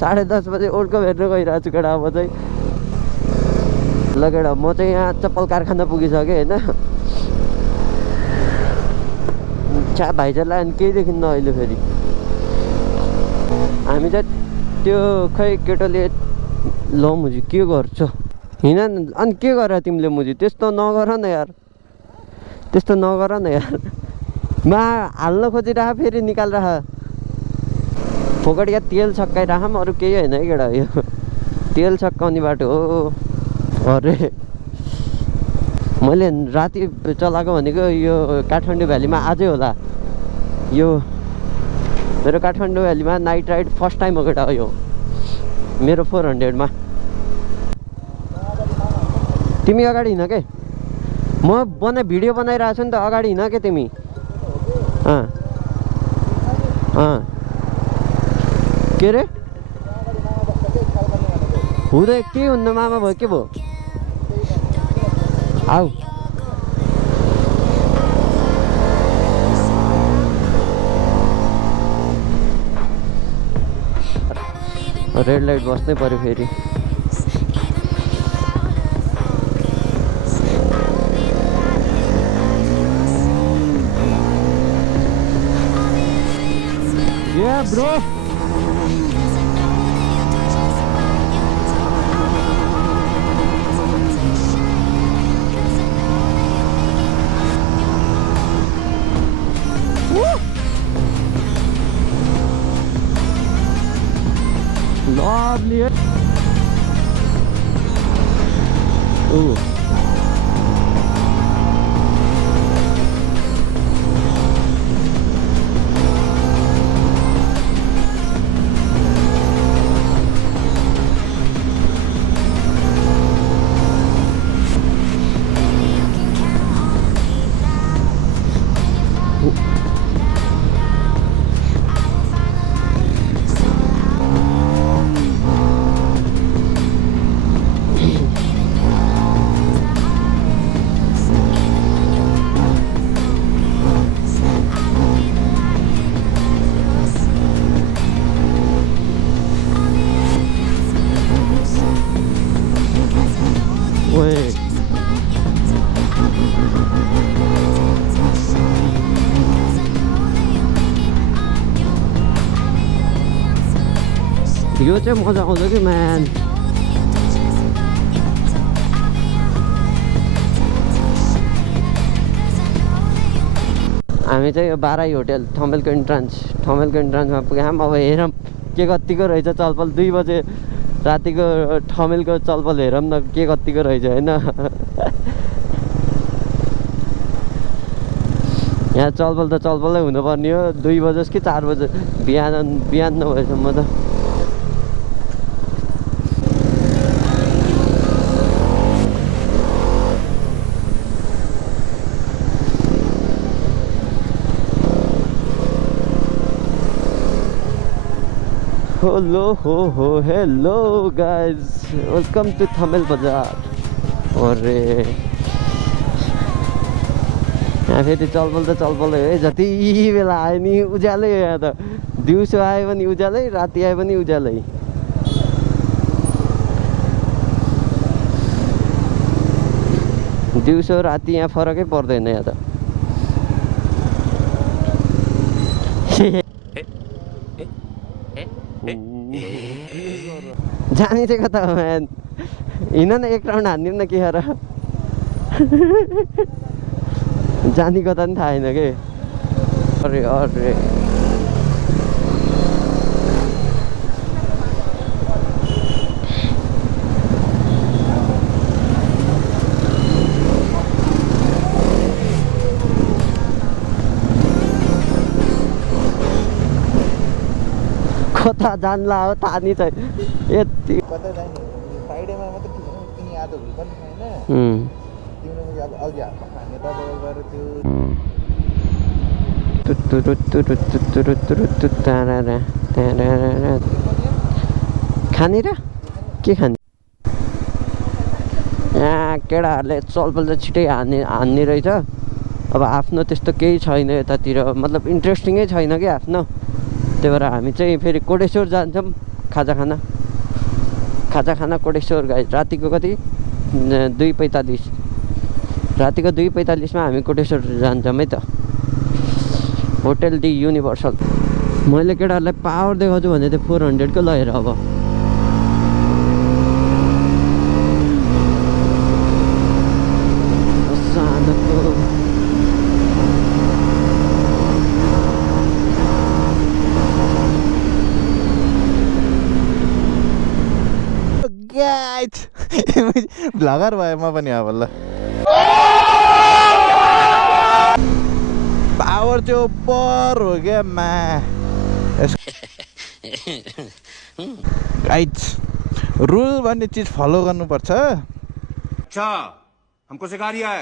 10:30 बजे world cup हेर्न गइरहेको छु केटा म चाहिँ। ल केटा म चाहिँ यहाँ चप्पल कारखाना पुगिसकेँ होइन। छ्या भाइजरलाई अनि केही देखिन्न अहिले फेरि। हामी चाहिँ त्यो खै केटोले ल मुजी के गर्छ हिँड अनि के गर तिमीले मुजी त्यस्तो नगर न यार, त्यस्तो नगर न यार। मा हाल्न खोजिरह फेरि निकालिरह फोकट या तेल छक्काइरह अरू केही होइन है केटा। यो तेल छक्काउने बाटो हो। अरे मैले राति चलाएको भनेको यो काठमाडौँ भ्यालीमा आजै होला। यो मेरो काठमाडौँ भ्यालीमा नाइट राइड फर्स्ट टाइम हो केटा यो मेरो 400 मा। तिमी अगाडि हिँड के म भिडियो बनाइरहेको छु नि त, अगाडि हिँड के तिमी। के अरे हुँदै के हुन्न मामा भयो के भयो आऊ। रेड लाइट बस्नै पर्यो फेरि। Yeah, bro. Lovely. Ooh. यो चाहिँ मजा आउँछ कि म्यान। हामी चाहिँ यो बाराई होटेल ठमेलको इन्ट्रान्समा पुग्यौँ। अब हेरौँ के कतिको रहेछ चलपल। 2 बजे रातिको ठमेलको चलपल हेरौँ न के कतिको रहेछ होइन। यहाँ चलपल त चलपलै हुनुपर्ने हो। 2 बजोस् कि 4 बजे बिहान नभएसम्म त। Hello guys welcome to Thamel Bazaar. अरे यहाँ फेरि चलपल त चलपलै है। जति बेला आयो नि उज्यालै हो यहाँ त। दिउँसो आयो भने उज्यालै, राति आयो भने उज्यालै। दिउँसो राति यहाँ फरकै पर्दैन यहाँ त। जाने चाहिँ कता हो म्यान। हिँड न एक राउन्ड हान्दिउँ न के र। जाने कता पनि थाहा छैन के। अरे अरे कता जानला हो थाहा नि चाहिँ यति। कता जाने फ्राइडेमा मात्रै किन आज भुल पनि छैन तिम्रो अब अघि हातमा खाने तपाईँ गएर त्यो खाने र के खाने। यहाँ केटाहरूले चलपल त छिटै हान्ने रहेछ। अब आफ्नो त्यस्तो केही छैन यतातिर, मतलब इन्ट्रेस्टिङै छैन कि आफ्नो। त्यही भएर हामी चाहिँ फेरि कोटेश्वर जान्छौँ। खाजा खाना कोटेश्वर गाइज रातिको कति 2:45 रातिको 2:45मा हामी कोटेश्वर जान्छौँ है त होटल डी युनिभर्सल मैले केटाहरूलाई पावर देखाउँछु भने त्यो 400 को लगेर अब भ्लगर भयो म पनि अब ल पावर चाहिँ ऊपर हो क्या मा गाइड्स रुल भन्ने चिज फलो गर्नुपर्छ अच्छा हमको सिखा रिया है